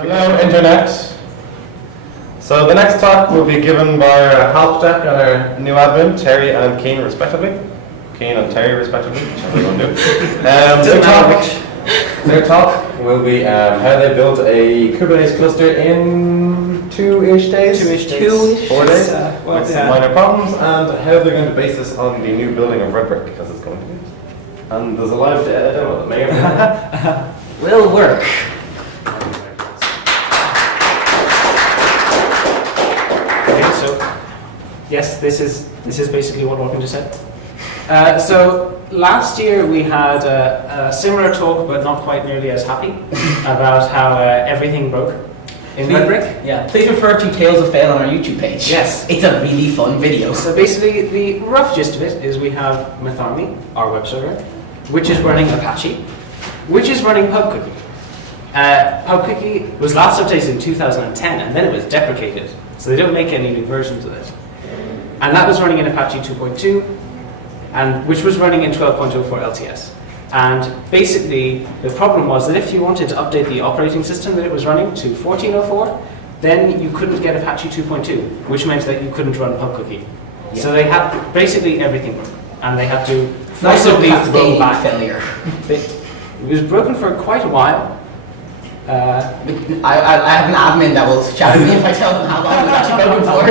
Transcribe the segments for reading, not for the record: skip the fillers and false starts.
Hello, Internet. So the next talk will be given by our helpdesk and our new admin, Terry and Cian, respectively. Cian and Terry, respectively, whichever one do. Their talk will be how they built a Kubernetes cluster in 2-ish days? 4 days, with some minor problems, and how they're going to base this on the new building of Redbrick, because it's going to be. And there's a live demo that may or may not will work. Okay, so yes, this is basically what Orkin just said. So last year we had a similar talk, but not quite nearly as happy, about how everything broke in Redbrick. Yeah, please refer to Tales of Fail on our YouTube page. Yes. It's a really fun video. So basically the rough gist of it is we have Mytharmy, our web server, which is running Apache, which is running PubCookie. PubCookie was last updated in 2010, and then it was deprecated, so they don't make any new versions of it. And that was running in Apache 2.2, and which was running in 12.04 LTS. And basically, the problem was that if you wanted to update the operating system that it was running to 14.04, then you couldn't get Apache 2.2, which meant that you couldn't run PubCookie. Yeah. So they had basically everything broke, and they had to forcibly roll back. Failure. It was broken for quite a while. I have an admin that will chat with me if I tell them how long it was actually broken for.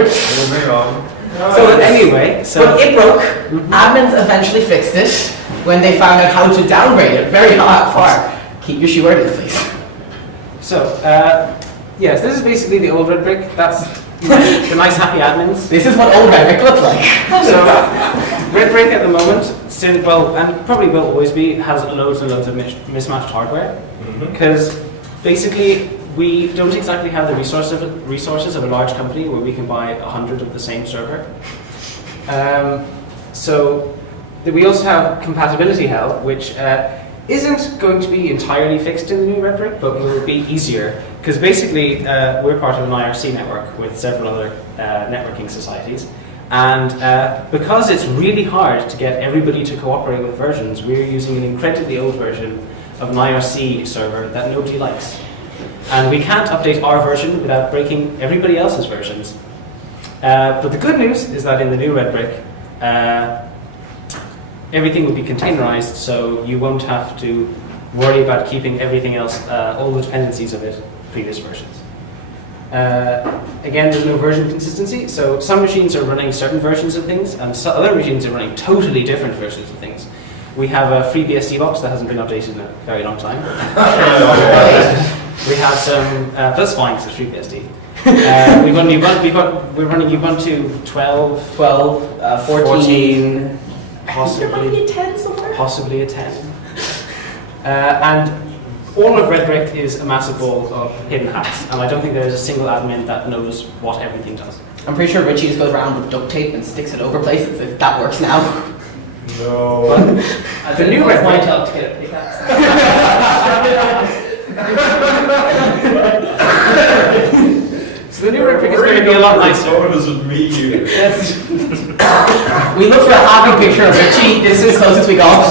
So anyway, but it broke. Admins eventually fixed it when they found out how to downgrade it very far. Keep your shoe where it is, please. So, yes, this is basically the old Redbrick. That's the nice happy admins. This is what old Redbrick looked like. So, Redbrick at the moment, still, well, and probably will always be, has loads and loads of mismatched hardware. Because basically, we don't exactly have the resources of a large company where we can buy 100 of the same server. So we also have compatibility hell, which isn't going to be entirely fixed in the new Redbrick, but will be easier. Because basically, we're part of an IRC network with several other networking societies. And because it's really hard to get everybody to cooperate with versions, we're using an incredibly old version of an IRC server that nobody likes. And we can't update our version without breaking everybody else's versions. But the good news is that in the new Redbrick, everything will be containerized, so you won't have to worry about keeping everything else, all the dependencies of it, previous versions. Again, there's no version consistency, so some machines are running certain versions of things, and other machines are running totally different versions of things. We have a FreeBSD box that hasn't been updated in a very long time. We have some, that's fine because it's FreeBSD. We're running Ubuntu 12, 14, possibly a 10. And all of Redbrick is a massive ball of hidden hats, and I don't think there's a single admin that knows what everything does. I'm pretty sure Richie just goes around with duct tape and sticks it over places, if that works now. No. But the new Redbrick... So the new Redbrick is going to be a lot nicer. What does it mean? We look for a happy picture of Richie. This is the closest we got.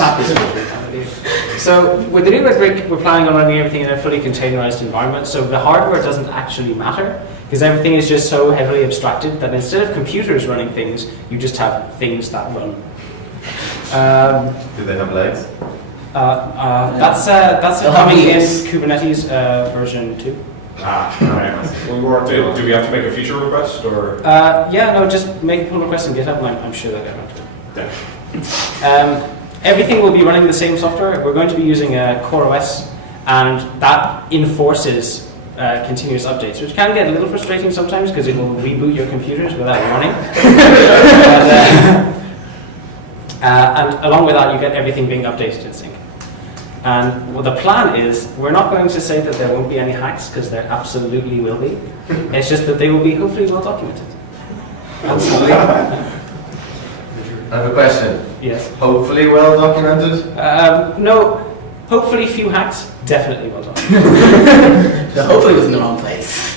So with the new Redbrick, we're planning on running everything in a fully containerized environment. So the hardware doesn't actually matter, because everything is just so heavily abstracted that instead of computers running things, you just have things that run. Do they have legs? That's coming in Kubernetes version 2. Do we have to make a feature request, or? Yeah, no, just make a pull request on GitHub, and I'm sure they'll get around to it. Everything will be running the same software. We're going to be using CoreOS, and that enforces continuous updates, which can get a little frustrating sometimes because it will reboot your computers without warning. And along with that, you get everything being updated in sync. And well, the plan is, we're not going to say that there won't be any hacks, because there absolutely will be. It's just that they will be hopefully well documented. Absolutely. I have a question. Yes. Hopefully well documented? No, hopefully few hacks, definitely well documented. So hopefully it was in the wrong place.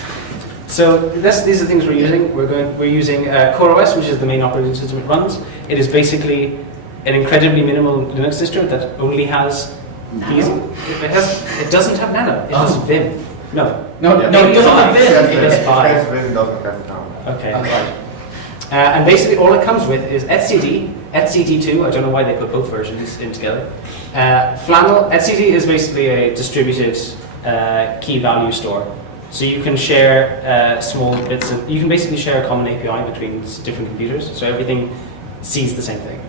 So these are things we're using. We're using CoreOS, which is the main operating system it runs. It is basically an incredibly minimal Linux distro that only has Nano? It doesn't have Nano. It has Vim. No. No, Yeah. no, it doesn't have Vim. It has five. Vim doesn't have the Okay. Okay. And basically all it comes with is etcd, etcd2, I don't know why they put both versions in together. Flannel, etcd is basically a distributed key value store. So you can share small bits of, you can basically share a common API between different computers, so everything sees the same thing.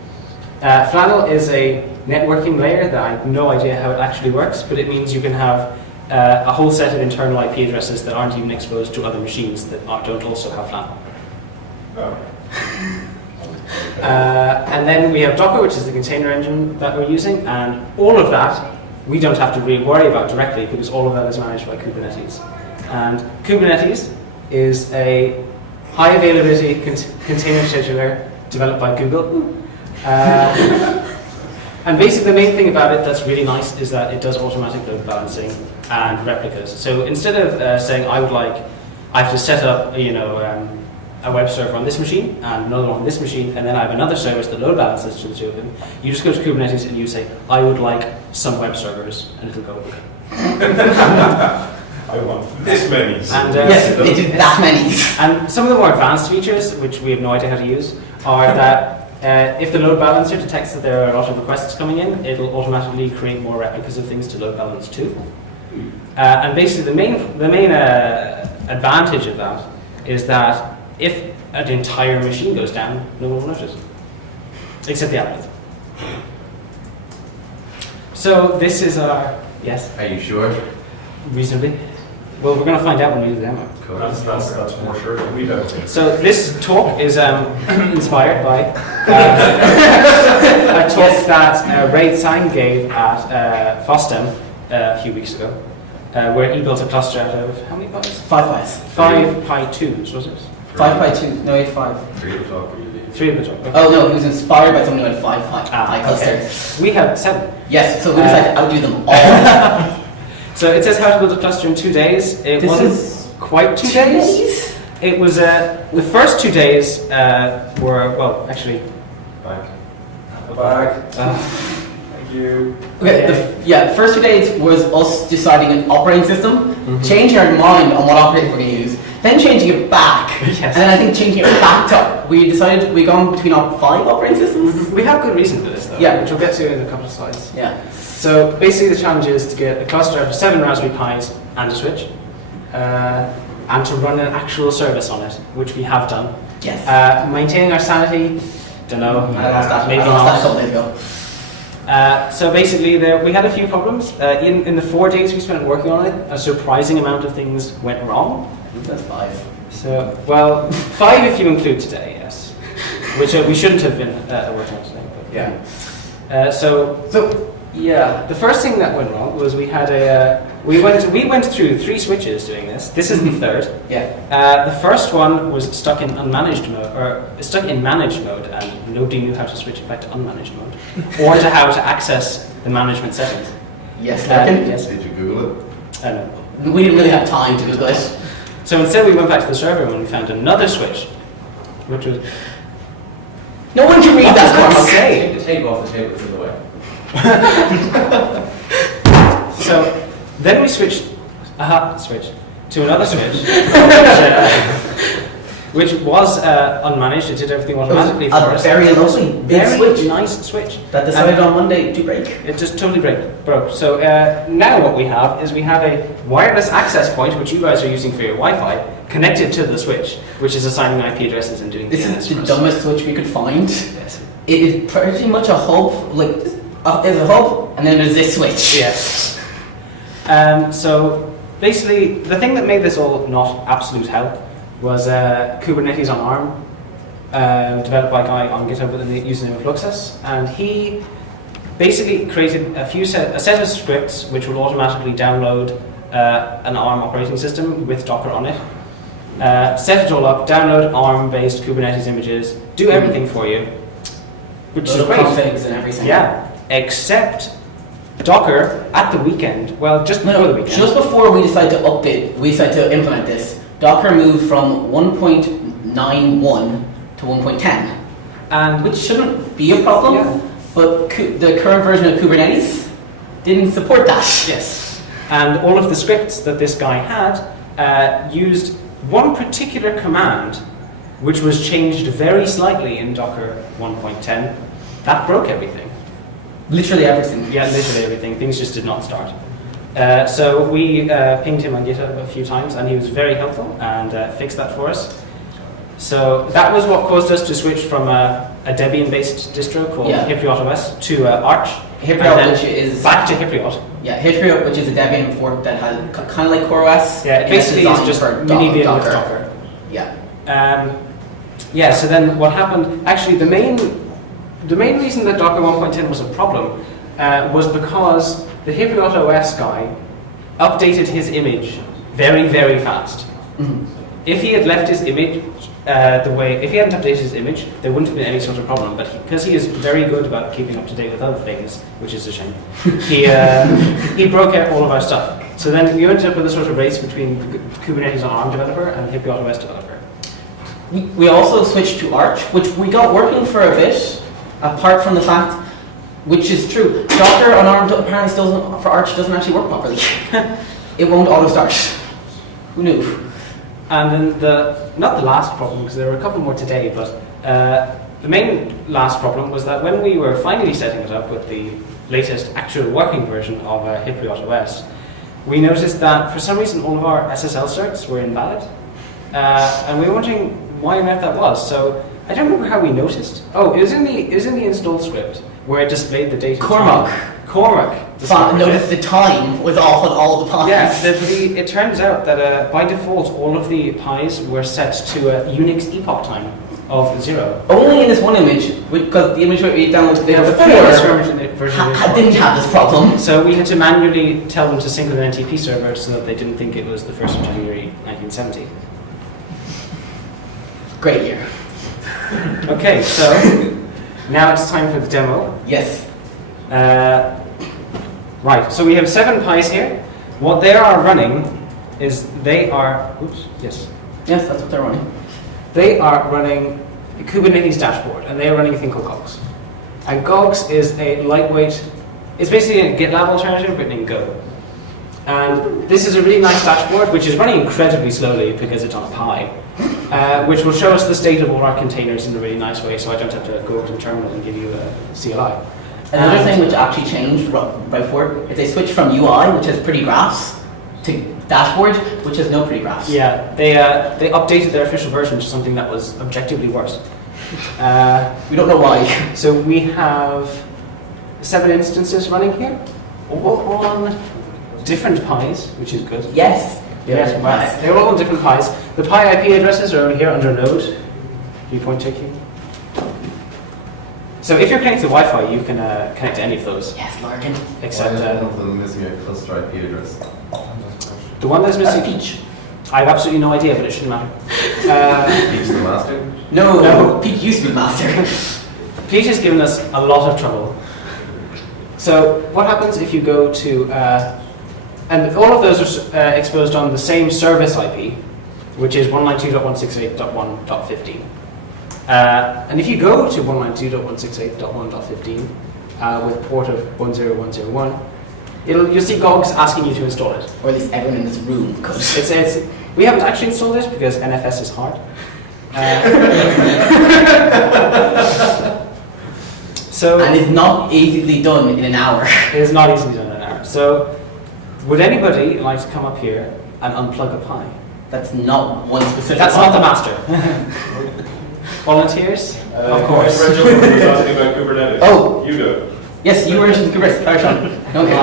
Flannel is a networking layer that I have no idea how it actually works, but it means you can have a whole set of internal IP addresses that aren't even exposed to other machines that don't also have Flannel. Oh. And then we have Docker, which is the container engine that we're using, and all of that we don't have to really worry about directly because all of that is managed by Kubernetes. And Kubernetes is a high availability container scheduler developed by Google. And basically the main thing about it that's really nice is that it does automatic load balancing and replicas. So instead of saying I have to set up a web server on this machine and another on this machine, and then I have another service that load balances to the two of them. You just go to Kubernetes and you say, I would like some web servers, and it'll go, okay. I want this many. And, Yes, it did that many. And some of the more advanced features, which we have no idea how to use, are that if the load balancer detects that there are a lot of requests coming in, it'll automatically create more replicas of things to load balance to. And basically the main advantage of that is that if an entire machine goes down, no one will notice, except the admin. So this is our, yes? Are you sure? Reasonably. Well, we're going to find out when we do the demo. Cool. That's more sure than we do. So this talk is inspired by a talk that Ray Tsang gave at FOSDEM a few weeks ago, where he built a cluster out of, how many pies? 5 pies. 5 Pi 2s, was it? 5 by 2. No, 5. 3 o'clock. 3 of the talk. Okay. Oh no, he was inspired by someone who had 5 pi Okay. clusters. We have 7. Yes, so we decided to outdo them all. So it says how to build a cluster in 2 days. It This wasn't is quite 2 days. It was, the first 2 days were, well, actually, Back. The bag. Thank you. Okay, the first 2 days was us deciding an operating system, changing our mind on what operating we're going to use, then changing it back, Yes. and then I think changing it back to, we decided we'd gone between 5 operating systems. we have good reason for this though, Yeah. which we'll get to in a couple of slides. Yeah. So basically the challenge is to get a cluster out of 7 Raspberry Pis and a switch, and to run an actual service on it, which we have done. Yes. Maintaining our sanity, don't know, I lost that. maybe I lost that a not. couple days ago. So basically we had a few problems. In the 4 days we spent working on it, a surprising amount of things went wrong. That's 5. So, well, 5 if you include today, yes. Which we shouldn't have been working on today, but yeah. So, yeah, the first thing that went wrong was we had we went through 3 switches doing this. This is the third. Yeah. The first one was stuck in unmanaged mode, or stuck in managed mode, and nobody knew how to switch it back to unmanaged mode, or to how to access the management settings. Yes, Larkin? Yes. Did you Google it? No. We didn't really have time to Google it. So instead we went back to the server and we found another switch, which was... No one can read What does that that corner. say? Take the tape off the table, it's in the way. So then we switched to another switch, which was unmanaged. It did everything automatically for A us. very lovely big Very switch nice switch. that decided on Monday to break. It just totally broke. So now what we have is we have a wireless access point, which you guys are using for your Wi-Fi, connected to the switch, which is assigning IP addresses and doing This DNS is for the us. dumbest switch we could find. Yes. It is pretty much a hub, like, there's a hub, and then there's this switch. Yes. So basically, the thing that made this all not absolute hell was Kubernetes on ARM, developed by a guy on GitHub with the username of Fluxus, and he basically created a set of scripts which will automatically download an ARM operating system with Docker on it, set it all up, download ARM-based Kubernetes images, do everything for you, which is Little great. configs and everything. Yeah, except Docker at the weekend. Well, just before the weekend. Just before we decided to update, we decided to implement this, Docker moved from 1.91 to 1.10, And which shouldn't be a problem, Yeah. but the current version of Kubernetes didn't support that. yes, And all of the scripts that this guy had used one particular command, which was changed very slightly in Docker 1.10. That broke everything. Literally everything. Yeah, literally everything. Things just did not start. So we pinged him on GitHub a few times, and he was very helpful and fixed that for us. So that was what caused us to switch from a Debian-based distro called HyprioTOS to Arch. Hypriot, which is back to Hypriot. Yeah, Hypriot, which is a Debian fork that has kind of like CoreOS. Yeah, it basically is just mini-Debian with Docker. Yeah. Yeah. So then what happened? Actually, the main reason that Docker 1.10 was a problem was because the HypriotOS guy updated his image very, very fast. Mm-hmm. If he had left his image if he hadn't updated his image, there wouldn't have been any sort of problem. But because he is very good about keeping up to date with other things, which is a shame, he broke out all of our stuff. So then we ended up with a sort of race between the Kubernetes on ARM developer and the HypriotOS developer. We also switched to Arch, which we got working for a bit, apart from the fact, which is true, Docker on ARM apparently for Arch doesn't actually work properly. It won't auto-start. Who knew? And then not the last problem, because there were a couple more today, but the main last problem was that when we were finally setting it up with the latest actual working version of HypriotOS, we noticed that for some reason all of our SSL certs were invalid. And we were wondering why on earth that was. So I don't remember how we noticed. Oh, it was in the install script where it displayed the date. Cormac noticed the time was off on all the pies. Yeah, it turns out that by default all of the pies were set to a Unix epoch time of 0. Only in this one image, because the image we downloaded before didn't have this problem. So we had to manually tell them to sync with an NTP server so that they didn't think it was the 1st of January 1970. Great year. Okay, so now it's time for the demo. Yes. Right, so we have 7 pies here. What they are running is Yes, that's what they're running. They are running a Kubernetes dashboard, and they are running a thing called Gogs. And Gogs is a lightweight, it's basically a GitLab alternative written in Go. And this is a really nice dashboard, which is running incredibly slowly because it's on a Pi, which will show us the state of all our containers in a really nice way, so I don't have to go to the terminal and give you a CLI. Another thing which actually changed right before is they switched from UI, which has pretty graphs, to dashboard, which has no pretty graphs. Yeah, they updated their official version to something that was objectively worse. We don't know why. So we have 7 instances running here, all on different pies, which is good. Yes. Yes, they're all on different pies. The pi IP addresses are over here under node. Viewpoint taking. So if you're connected to Wi-Fi, you can connect to any of those. Yes, Larkin. Except one of them missing a cluster IP address. The one that's missing. That's Peach. I have absolutely no idea, but it shouldn't matter. Peach the master? No, Peach used to be the master. Peach has given us a lot of trouble. So what happens if you go to, and all of those are exposed on the same service IP, which is 192.168.1.15. And if you go to 192.168.1.15 with port of 10101, you'll see Gogs asking you to install it. Or at least everyone in this room could. We haven't actually installed it because NFS is hard. And it's not easily done in an hour. It is not easily done in an hour. So would anybody like to come up here and unplug a Pi? That's not one specific. That's not the master. Volunteers? Of course. Rachel was asking about Kubernetes. Oh. You do. Yes, you were interested in Kubernetes. Sorry, Sean. Okay.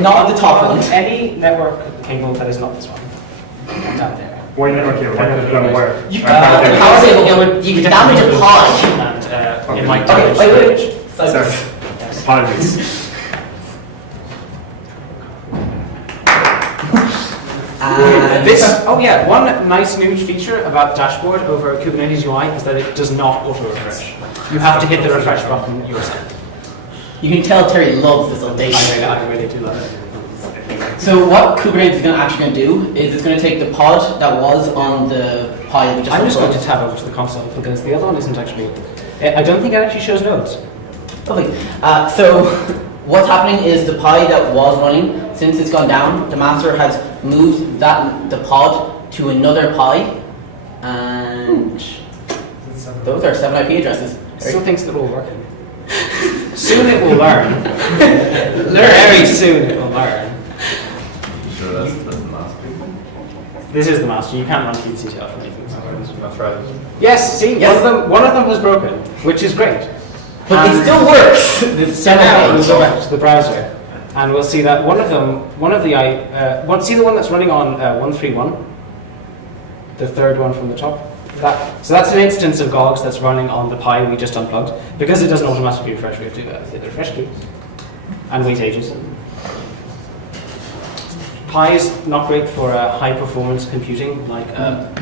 Not the top one. Any network cable that is not this one. Down there. Why network cable? Why network cable? Where? How is it? You can damage a pod. And it might damage wait. storage. Apologies. One nice new feature about Dashboard over Kubernetes UI is that it does not auto-refresh. You have to hit the refresh button yourself. You can tell Terry loves this update. I really do love it. So what Kubernetes is actually going to do is it's going to take the pod that was on the Pi that we just I'm just going to uploaded. tab over to the console because the other one isn't actually. I don't think it actually shows nodes. Lovely. So what's happening is the Pi that was running, since it's gone down, the master has moved the pod to another Pi, and those are 7 IP addresses. Still thinks they're all working. Soon it will learn. Very soon it will learn. Sure, that's the master. This is the master. You can't run TCTL from anything. That's right. Yes, see, Yes. one of them was broken, which is great. But it still works! So now we'll go back to the browser, and we'll see that see the one that's running on 131, the third one from the top. So that's an instance of Gogs that's running on the Pi we just unplugged. Because it doesn't automatically refresh, we have to hit the refresh key and wait ages. Pi is not great for high performance computing, like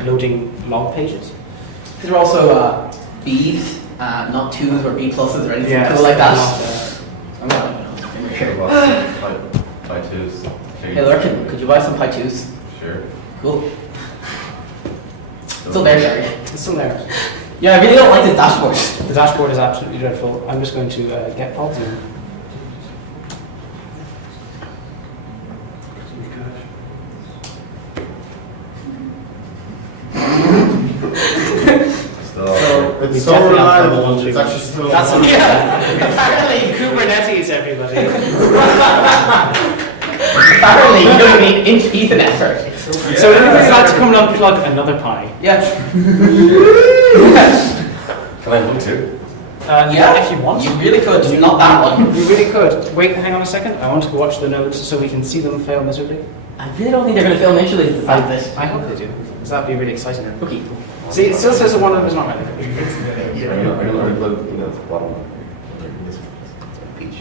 loading log pages. These are also B's, not 2s or B pluses or anything Yes, cool like that. not, Pi 2s. Hey Lurkin, could you buy some Pi 2s? Sure. Cool. Still there, Gary. It's still there. Yeah, I really don't like this dashboard. The dashboard is absolutely dreadful. I'm just going to get pods in. It's so reliable. It's actually still. That's on. Apparently, Kubernetes, everybody. apparently you don't need Ethernet for it. So anybody like to come and unplug another Pi? Yeah. Can I look too? Yeah, if you want. You really could, just not that one. You really could. Wait, hang on a second. I want to watch the nodes so we can see them fail miserably. I really don't think they're going to film initially to decide this. I hope they do, because that would be really exciting. Okay. See, it still says that one of them is not ready. I'm gonna plug the bottom. Peach.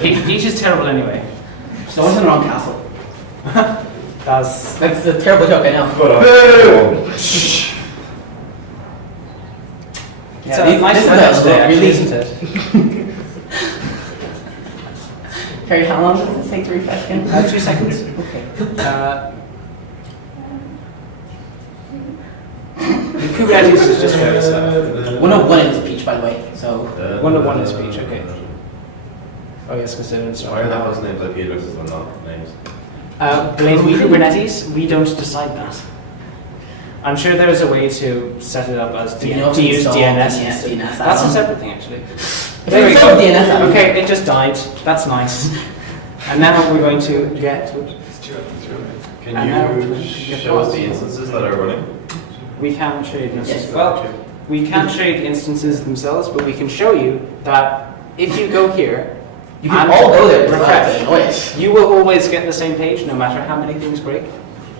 Peach. Peach is terrible anyway. Someone's in the wrong castle. That's That's a terrible joke, I know. it's a nice weather today, actually, isn't it? Harry, how long does this take to refresh again? 2 seconds. Okay. The Kubernetes is just very slow. 101 is Peach, by the way, so... 101 is Peach, okay. Oh yes, consider it. Why are the house names IP addresses and not names? Blame Kubernetes, we don't decide that. I'm sure there's a way to set it up as Do you know if to you use install DNS. DNS That's a add-on? separate thing, actually. If There you we install go. DNS add-on- Okay, it just died. That's nice. And now we're going to get. Can And now you we show us the instances that are running? We can trade instances. Yes. Well, we can't trade instances themselves, but we can show you that if you go here, You can and all go there. refresh, Noise. you will always get the same page, no matter how many things break.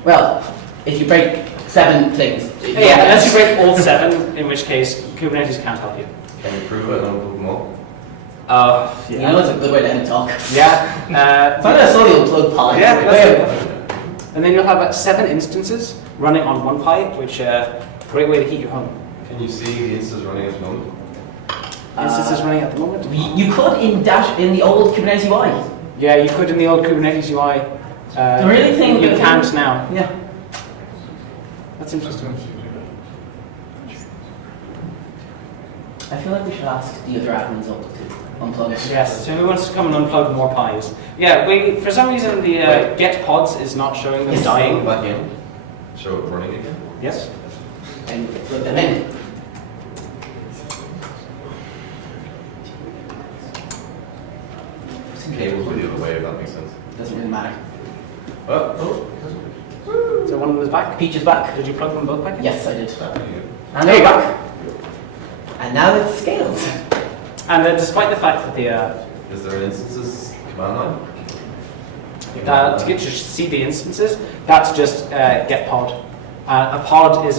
Well, if you break 7 things... Yeah, unless you break all 7, in which case Kubernetes can't help you. Can you prove it and unplug them all? You know it's a good way to end the talk. Yeah. So I'm going to slowly unplug Pi. Yeah, let's do it. And then you'll have 7 instances running on one Pi, which great way to heat your home. Can you see the instances running at the moment? Instances running at the moment. You could in the old Kubernetes UI. Yeah, you could in the old Kubernetes UI. The really thing you that- can't now. Yeah. That's interesting. I feel like we should ask the other admins to unplug it. Yes. So who wants to come and unplug more Pis? Yeah. For some reason the get pods is not showing them Yes. dying. Back in. Show it running again. Yes. And plug them in. Cables will be the other way if that makes sense. Doesn't really matter. Oh. So one of them is back. Peach is back. Did you plug them both back in? Yes, I did. There And they're back. And now it's scaled. And despite the fact that the Is there instances command line? to get to see the instances, that's just get pod. A pod is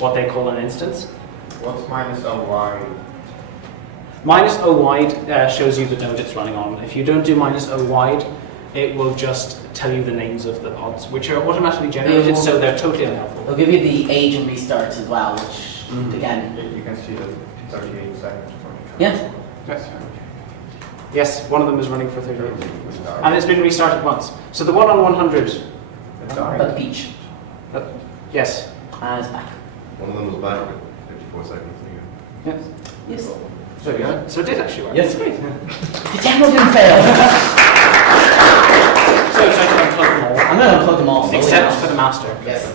what they call an instance. What's minus -OY? Minus O wide shows you the node it's running on. If you don't do minus O wide, it will just tell you the names of the pods, which are automatically generated, so they're totally unhelpful. They'll give you the age and restarts as well, which, again, You can see the 38 seconds. yes. Yes, one of them is running for 38. And it's been restarted once. So the one on 100, But Peach yes. is back. One of them was back at 54 seconds. Yes. Yes. So there we go. So it did actually work. Yes. Great. The demo didn't fail. So it's like to unplug them all. I'm going to unplug them all. slowly Except now. for the master. Yes.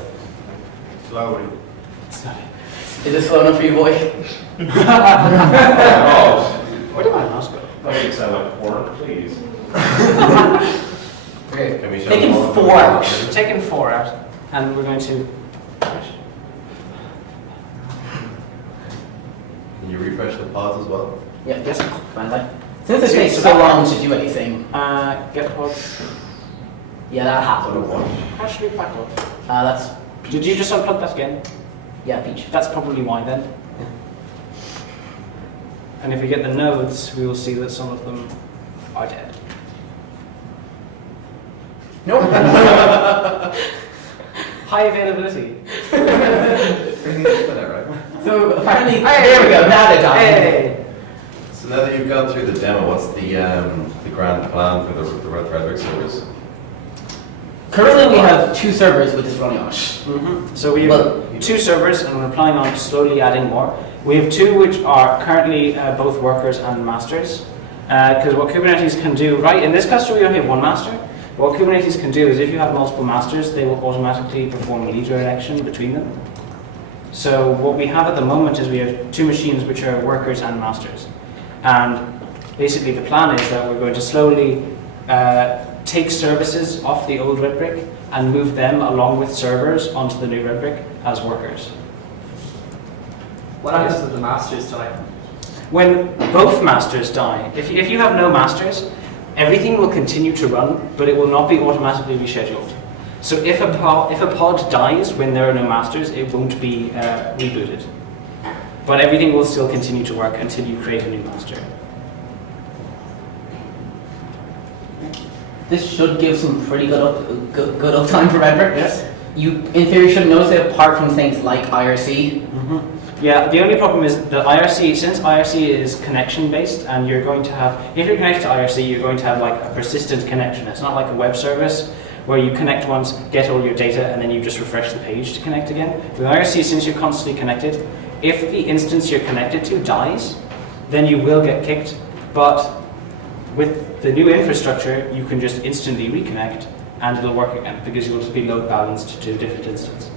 Slowly. Is it slow enough for you, boy? Where did my mouse go? That makes sound like porn, please. Okay. Can we show Taking them all? 4 out. We're taking 4 out, and we're going to. Can you refresh the pods as well? Yeah, yes. Finally. Since this takes So so that- long to do anything, Get pods. yeah, that happened. How should we back up? That's, Did you just unplug that again? yeah, Peach. That's probably why then. And if we get the nodes, we will see that some of them are dead. Nope. High availability. Everything's for that, right? So apparently, there we go, now they're done. Hey! So now that you've gone through the demo, what's the grand plan for the Redbrick servers? Currently we have 2 servers with this running on it. So we Well- have 2 servers, and we're planning on slowly adding more. We have 2 which are currently both workers and masters. Because what Kubernetes can do, right, in this cluster we only have 1 master. What Kubernetes can do is if you have multiple masters, they will automatically perform leader election between them. So what we have at the moment is we have 2 machines which are workers and masters. And basically the plan is that we're going to slowly take services off the old Redbrick and move them along with servers onto the new Redbrick as workers. What happens if the masters die? When both masters die, if you have no masters, everything will continue to run, but it will not be automatically rescheduled. So if a pod dies when there are no masters, it won't be rebooted. But everything will still continue to work until you create a new master. This should give some pretty good uptime for Redbrick. Yes. You, in theory, should notice it apart from things like IRC. Yeah, the only problem is that IRC, since IRC is connection based, and you're going to have, if you're connected to IRC, you're going to have like a persistent connection. It's not like a web service where you connect once, get all your data, and then you just refresh the page to connect again. With IRC, since you're constantly connected, if the instance you're connected to dies, then you will get kicked. But with the new infrastructure, you can just instantly reconnect, and it'll work again, because you'll just be load balanced to a different instance.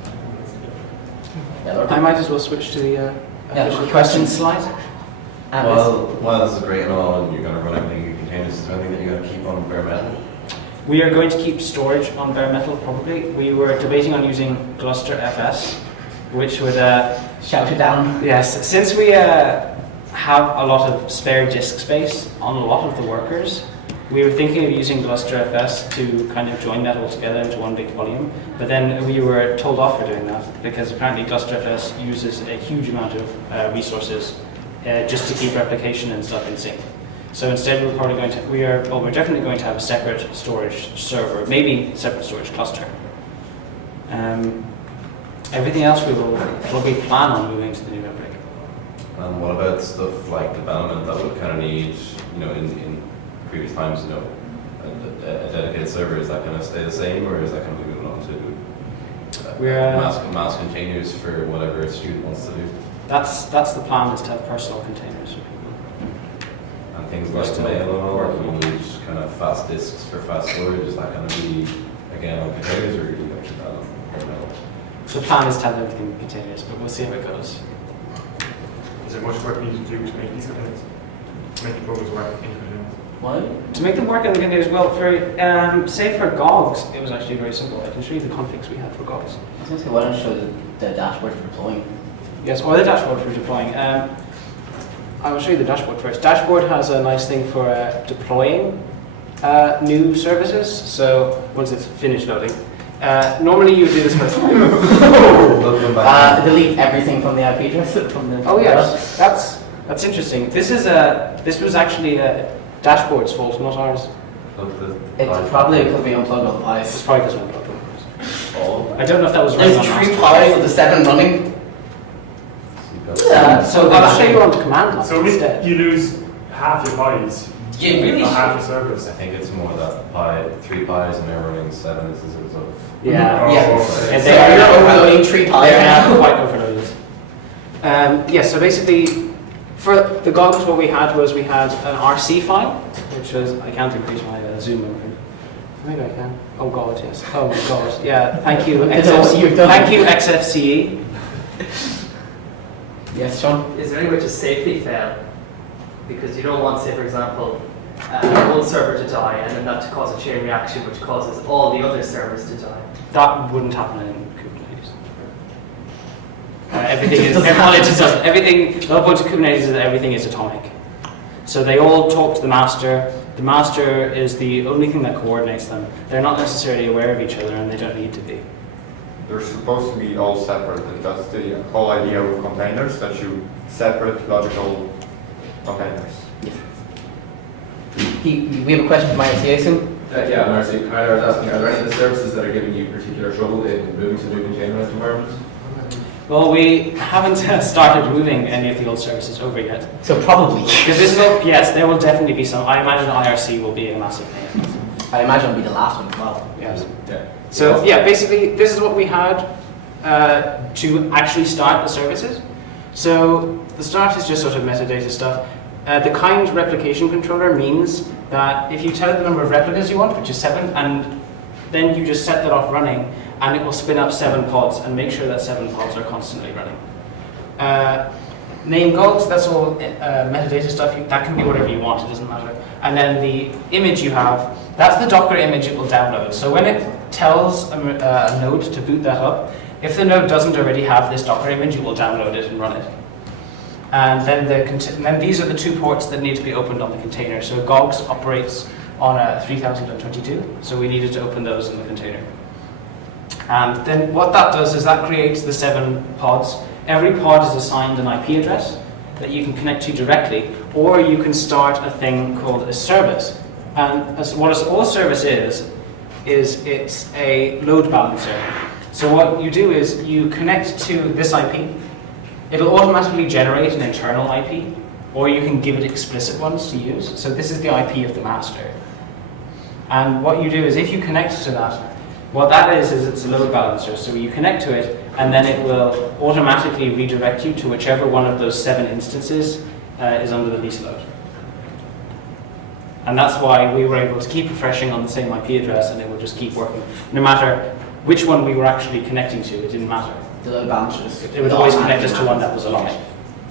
Yeah, I might as well switch to the official questions slide. Well, this is great and all, and you're going to run everything in containers. Is there anything that you're going to keep on bare metal? We are going to keep storage on bare metal, probably. We were debating on using Gluster FS, which would... shout it down. Yes, since we have a lot of spare disk space on a lot of the workers, we were thinking of using Gluster FS to kind of join that all together into one big volume, but then we were told off for doing that because apparently Gluster FS uses a huge amount of resources just to keep replication and stuff in sync. So instead, we're probably going to we're definitely going to have a separate storage server, maybe separate storage cluster. Everything else we will probably plan on moving to the new Redbrick. And what about stuff like development that would kind of need, in previous times, a dedicated server? Is that going to stay the same, or is that going to be moving on to mass containers for whatever a student wants to do? That's the plan, is to have personal containers for people. And things like mail and all, or if we need kind of fast disks for fast storage, is that going to be again on containers, or are you going to that on bare metal? So the plan is to have everything in containers, but we'll see how it goes. Is there much work we need to do to make these containers? To make the programs work in containers? What? To make them work in the containers, well, say for GOGs, it was actually very simple. I can show you the configs we had for GOGs. I was going to say, why don't you show the dashboard for deploying? Yes, or the dashboard for deploying. I will show you the dashboard first. Dashboard has a nice thing for deploying new services. So once it's finished loading, normally you do this first. Delete everything from the IP address from the. Oh yes, that's interesting. This was actually Dashboard's fault, not ours. It's probably because we unplugged all the It's pies. probably because we unplugged them. I don't know if that was There's running on 3 master. pies of the 7 running. Yeah, So I'll show you on command line So instead. if you lose half your pies, You really or half should. your servers, I think it's more that 3 pies and they're running 7 instances of. Yeah. Oh, Yeah. okay. And So you're overloading 3 pies They're now. quite overloaded. Yeah, so basically, For the gogs, what we had an RC file, which was, I can't increase my zoom over. Maybe I can. Oh god, yes. Oh my god. Yeah. Thank you, Thank you, XFCE. Yes, Sean? Is there any way to safely fail? Because you don't want, say, for example, one server to die and then that to cause a chain reaction which causes all the other servers to die. That wouldn't happen in Kubernetes. Everything is, it just doesn't. Everything, the whole point of Kubernetes is that everything is atomic. So they all talk to the master. The master is the only thing that coordinates them. They're not necessarily aware of each other and they don't need to be. They're supposed to be all separate, and that's the whole idea of containers, that you separate logical containers. We have a question from IRC soon. Yeah, Marcy, I was asking, are there any of the services that are giving you particular trouble in moving to new containerized environments? Well, we haven't started moving any of the old services over yet. So probably. Because yes, there will definitely be some. I imagine IRC will be a massive thing. I imagine it'll be the last one as well. Yes. Yeah. So yeah, basically this is what we had to actually start the services. So the start is just sort of metadata stuff. The kind replication controller means that if you tell it the number of replicas you want, which is 7, and then you just set that off running, and it will spin up 7 pods and make sure that 7 pods are constantly running. Name goals, that's all metadata stuff. That can be whatever you want, it doesn't matter. And then the image you have, that's the Docker image it will download. So when it tells a node to boot that up, if the node doesn't already have this Docker image, it will download it and run it. And then these are the 2 ports that need to be opened on the container. So GOGS operates on a 3022, so we needed to open those in the container. And then what that does is that creates the 7 pods. Every pod is assigned an IP address that you can connect to directly, or you can start a thing called a service. And what a service is it's a load balancer. So what you do is you connect to this IP. It'll automatically generate an internal IP, or you can give it explicit ones to use. So this is the IP of the master. And what you do is if you connect to that, what that is it's a load balancer. So you connect to it, and then it will automatically redirect you to whichever one of those 7 instances is under the least load. And that's why we were able to keep refreshing on the same IP address, and it will just keep working. No matter which one we were actually connecting to, it didn't matter. The load balancers. It would always connect us to one that was alive.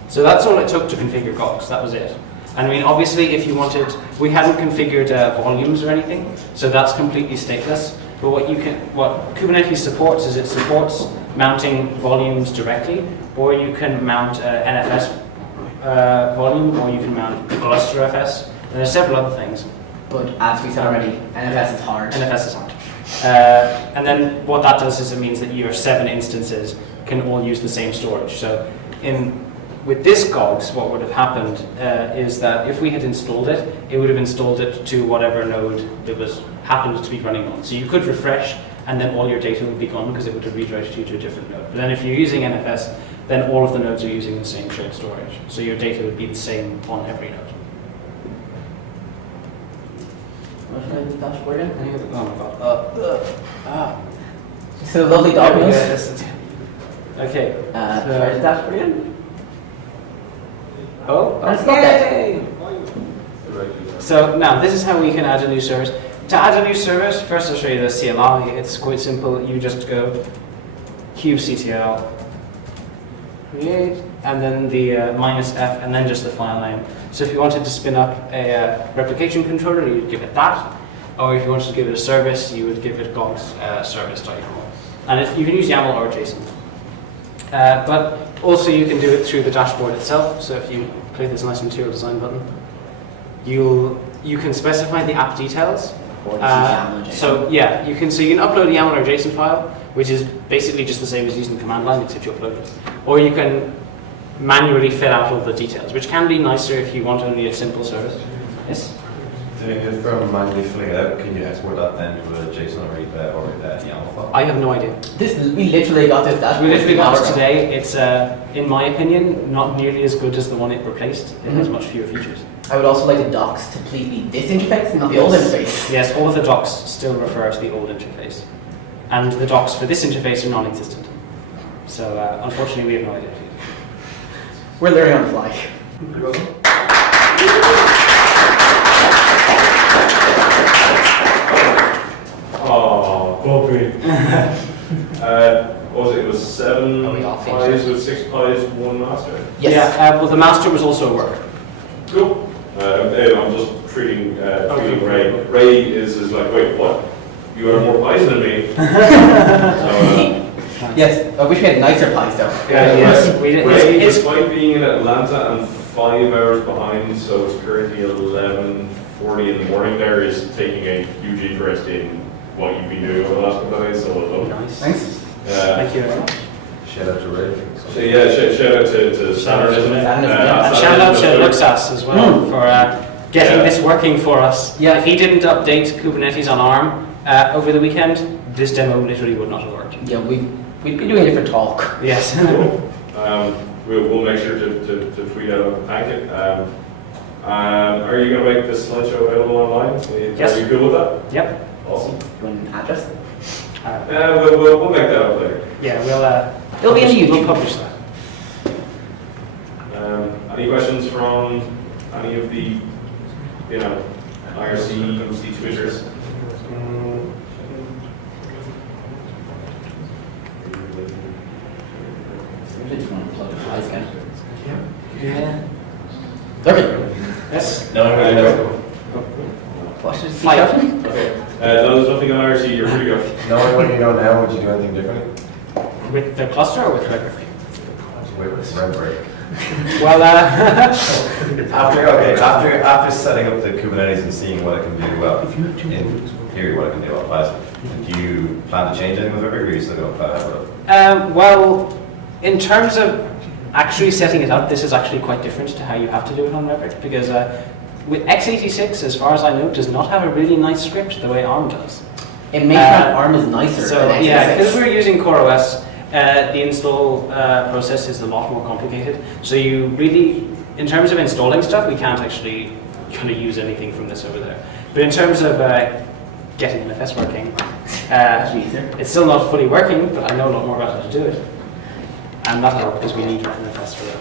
So that's all it took to configure GOGS, that was it. And I mean, obviously, if you wanted, we hadn't configured volumes or anything, so that's completely stateless. But what Kubernetes supports is it supports mounting volumes directly, or you can mount NFS volume, or you can mount butlerx. And there's several other things. But as we said already, NFS is hard. NFS is hard. And then what that does is it means that your 7 instances can all use the same storage. So with this GOGS, what would have happened is that if we had installed it, it would have installed it to whatever node it happened to be running on. So you could refresh, and then all your data would be gone because it would have redirected you to a different node. But then if you're using NFS, then all of the nodes are using the same shared storage. So your data would be the same on every node. What's the dashboard in? Oh my god. So lovely dog news. Okay. Where's the dashboard in? Oh, That's not yay! So now this is how we can add a new service. To add a new service, first I'll show you the CLI. It's quite simple. You just go kubectl create, and then the -f, and then just the file name. So if you wanted to spin up a replication controller, you'd give it that. Or if you wanted to give it a service, you would give it GOGS service.yaml. And you can use YAML or JSON. But also you can do it through the dashboard itself. So if you click this nice material design button, you can specify the app details. So yeah, you can upload a YAML or JSON file, which is basically just the same as using the command line, except you upload it. Or you can manually fill out all the details, which can be nicer if you want only a simple service. Yes? Doing it from manually filling it out, can you export that then to a JSON or a YAML file? I have no idea. We literally got this dashboard. We literally got it today. It's, in my opinion, not nearly as good as the one it replaced. It has much fewer features. I would also like the docs to please be this interface, not the old interface. Yes, all of the docs still refer to the old interface. And the docs for this interface are non-existent. So, unfortunately, we have no idea. We're learning on the fly. You're welcome. Oh, Bobby. What was it? It was 7 Are we off pies with 6 pies, 1 master. Yes. Yeah, well, the master was also a worker. Cool. I'm just treating Ray. Ray is like, wait, what? You have more pies than me. So, Yes, I wish we had nicer pies though. Yes, we did. Ray, His- despite being in Atlanta and 5 hours behind, so it's currently 11:40 in the morning there, is taking a huge interest in what you've been doing over the last couple of days, so well done. Nice. Thanks. Thank you very much. Shout out to Ray. So yeah, shout out to Saturn, isn't it? Saturn, And shout out to Luxas as well for getting Yeah. this working for us. Yeah. If he didn't update Kubernetes on ARM over the weekend, this demo literally would not have worked. Yeah, we'd be doing a different talk. Yes. We'll make sure to tweet out and thank it. Are you going to make this slideshow available online? Yes. Are you cool with that? Yep. Awesome. You want an address? We'll make that up later. Yeah, we'll. It'll be in the We'll YouTube. publish that. Any questions from any of the, IRC tweeters? We just want to plug the pies again. Yeah. Okay. Yes. No, I know. What is Flight. Okay. There's nothing on IRC, you're free to go. Knowing what you know now, would you do anything different? With the cluster or with Redbrick? With Redbrick. Well, After setting up the Kubernetes and seeing what it can do, well, in theory, what it can do on Plasma, do you plan to change anything with Redbrick, or are you still going to plan it with well, in terms of actually setting it up, this is actually quite different to how you have to do it on Redbrick, because with x86, as far as I know, does not have a really nice script the way ARM does. It makes that ARM is nicer. So than yeah, x86. because we're using CoreOS, the install process is a lot more complicated. So you really, in terms of installing stuff, we can't actually kind of use anything from this over there. But in terms of getting NFS working, it's still not fully working, but I know a lot more about how to do it. And that's because we need NFS for that.